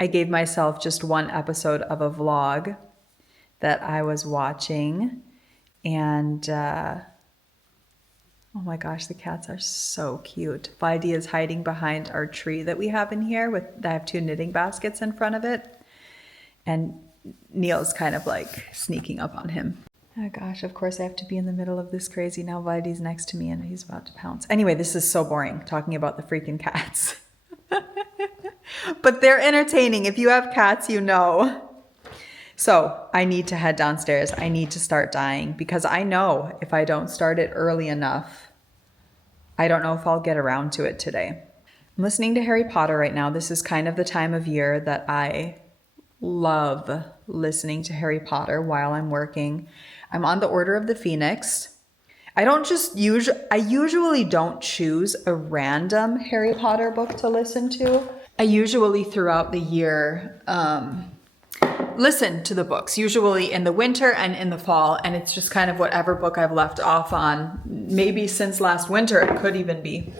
I gave myself just one episode of a vlog that I was watching, and oh my gosh, the cats are so cute. Vidi is hiding behind our tree that we have in here. I have 2 knitting baskets in front of it, and Neil's kind of like sneaking up on him. Oh gosh, of course I have to be in the middle of this crazy. Now Vidi's next to me and he's about to pounce. Anyway, this is so boring talking about the freaking cats. But they're entertaining. If you have cats, you know. So I need to head downstairs. I need to start dyeing because I know if I don't start it early enough, I don't know if I'll get around to it today. I'm listening to Harry Potter right now. This is kind of the time of year that I love listening to Harry Potter while I'm working. I'm on the Order of the Phoenix. I usually don't choose a random Harry Potter book to listen to. I usually throughout the year listen to the books, usually in the winter and in the fall, and it's just kind of whatever book I've left off on, maybe since last winter, it could even be.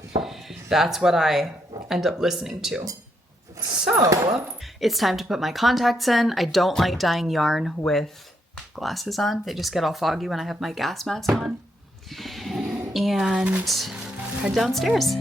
That's what I end up listening to. So it's time to put my contacts in. I don't like dyeing yarn with glasses on. They just get all foggy when I have my gas mask on. And head downstairs.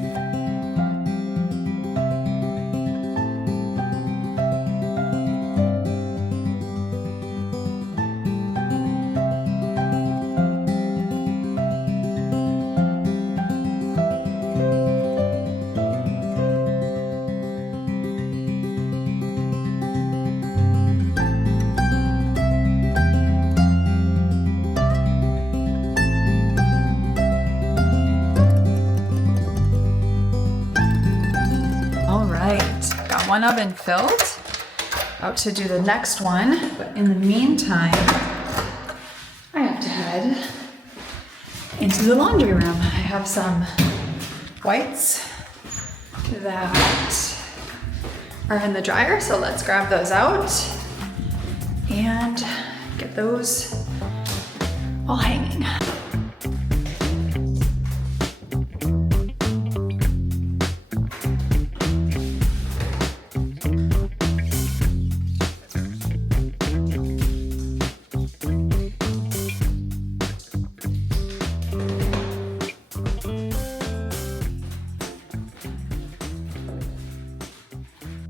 One oven filled, about to do the next one, but in the meantime, I have to head into the laundry room. I have some whites that are in the dryer, so let's grab those out and get those all hanging.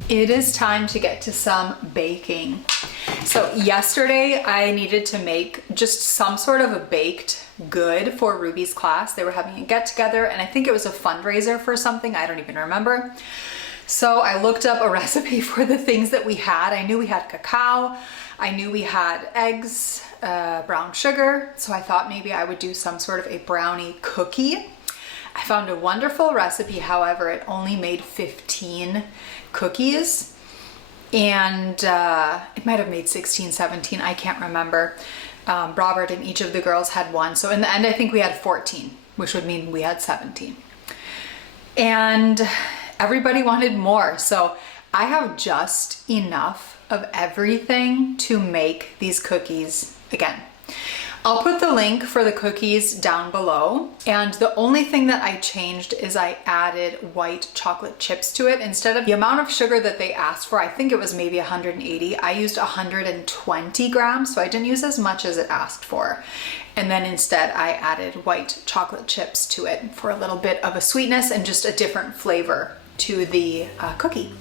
It is time to get to some baking. So yesterday I needed to make just some sort of a baked good for Ruby's class. They were having a get together and I think it was a fundraiser for something, I don't even remember. So I looked up a recipe for the things that we had. I knew we had cacao, I knew we had eggs, brown sugar, so I thought maybe I would do some sort of a brownie cookie. I found a wonderful recipe, however, it only made 15 cookies and it might have made 16, 17, I can't remember. Robert and each of the girls had one, so in the end I think we had 14, which would mean we had 17. And everybody wanted more, so I have just enough of everything to make these cookies again. I'll put the link for the cookies down below, and the only thing that I changed is I added white chocolate chips to it. Instead of the amount of sugar that they asked for, I think it was maybe 180, I used 120 grams, so I didn't use as much as it asked for. And then instead I added white chocolate chips to it for a little bit of a sweetness and just a different flavor to the cookie.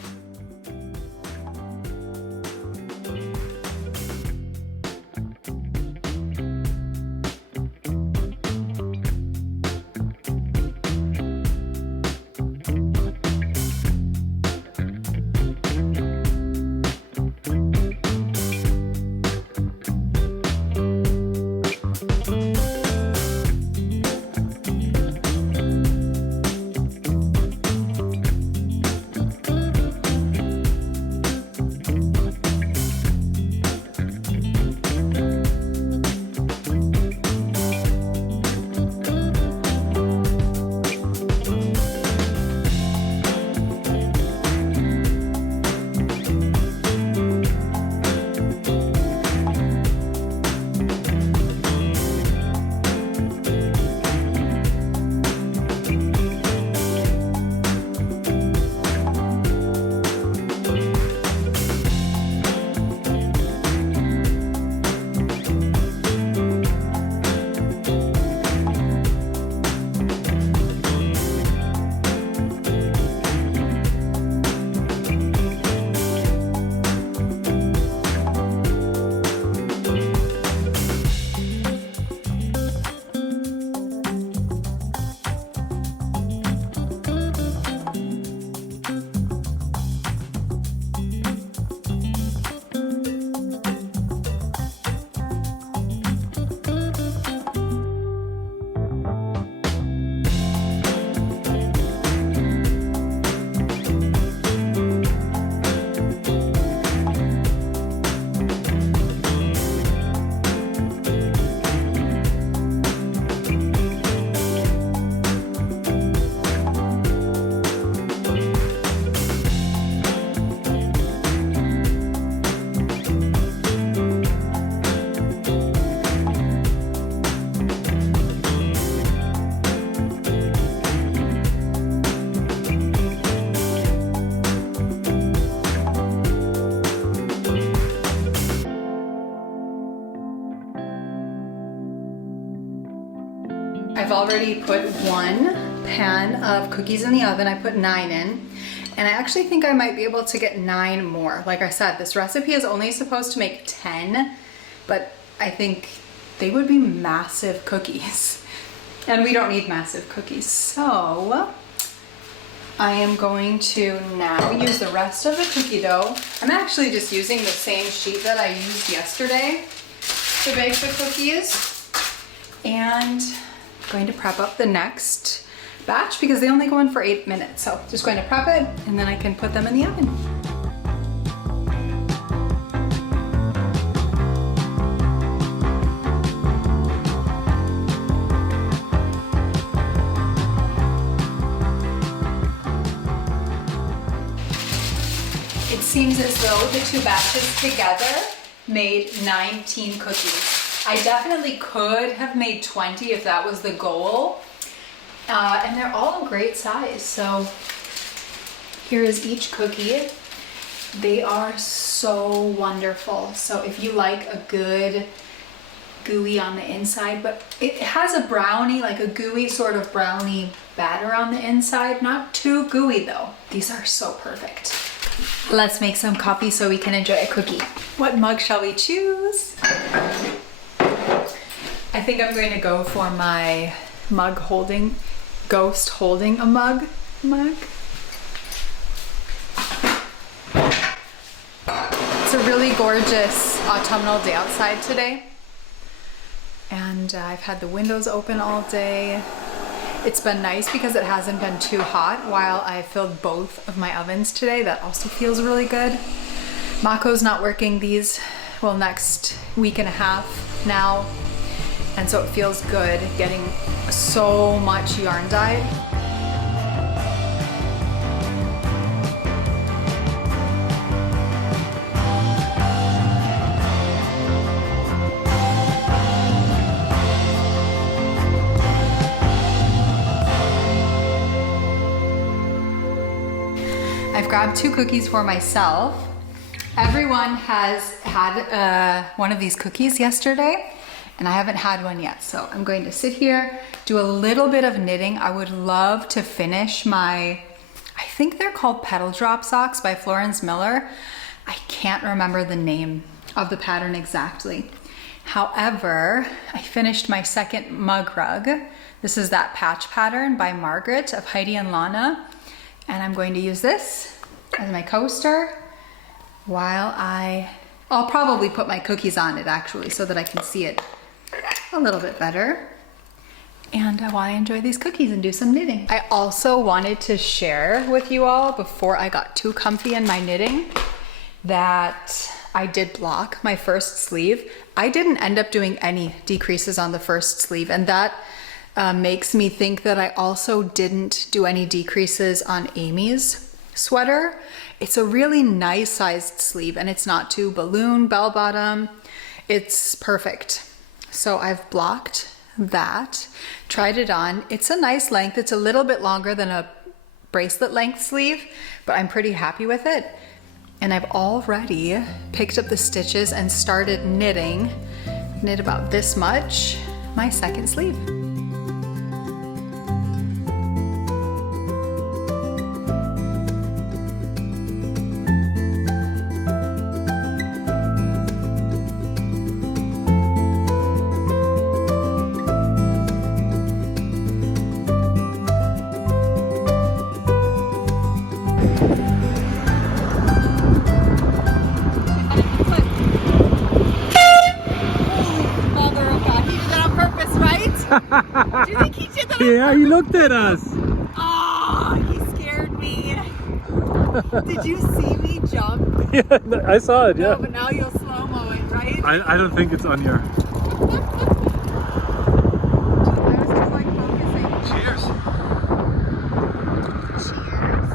I've already put 1 pan of cookies in the oven. I put 9 in. And I actually think I might be able to get 9 more. Like I said, this recipe is only supposed to make 10, but I think they would be massive cookies. And we don't need massive cookies. So I am going to now use the rest of the cookie dough. I'm actually just using the same sheet that I used yesterday to bake the cookies. And I'm going to prep up the next batch because they only go in for 8 minutes. So just going to prep it and then I can put them in the oven. It seems as though the 2 batches together made 19 cookies. I definitely could have made 20 if that was the goal. And they're all a great size. So here is each cookie. They are so wonderful. So if you like a good gooey on the inside, but it has a brownie, like a gooey sort of brownie batter on the inside. Not too gooey though. These are so perfect. Let's make some coffee so we can enjoy a cookie. What mug shall we choose? I think I'm going to go for my mug holding, ghost holding a mug. It's a really gorgeous autumnal day outside today. And I've had the windows open all day. It's been nice because it hasn't been too hot while I filled both of my ovens today. That also feels really good. Mako's not working these, well, next week and a half now. And so it feels good getting so much yarn dyed. I've grabbed 2 cookies for myself. Everyone has had one of these cookies yesterday, and I haven't had one yet. So I'm going to sit here, do a little bit of knitting. I would love to finish my, I think they're called Petal Drop socks by Florence Miller. I can't remember the name of the pattern exactly. However, I finished my second mug rug. This is that patch pattern by Margaret of Heidi and Lana. And I'm going to use this as my coaster while I'll probably put my cookies on it actually so that I can see it a little bit better. And while I enjoy these cookies and do some knitting. I also wanted to share with you all before I got too comfy in my knitting that I did block my first sleeve. I didn't end up doing any decreases on the first sleeve, and that makes me think that I also didn't do any decreases on Amy's sweater. It's a really nice sized sleeve and it's not too balloon bell bottom. It's perfect. So I've blocked that, tried it on. It's a nice length. It's a little bit longer than a bracelet length sleeve, but I'm pretty happy with it. And I've already picked up the stitches and started knitting. Knit about this much, my second sleeve. Do you think he did that? Yeah, he looked at us. Oh, he scared me. Did you see me jump? Yeah, I saw it, yeah. No, but now you'll slow-mo it, right? I don't think it's on your... I was just like focusing. Cheers. Cheers.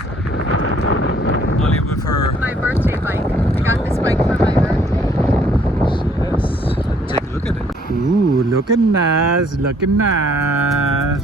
Molly with her... My birthday bike. I got this bike for my birthday. Yes. Take a look at it. Ooh, looking nice, looking nice.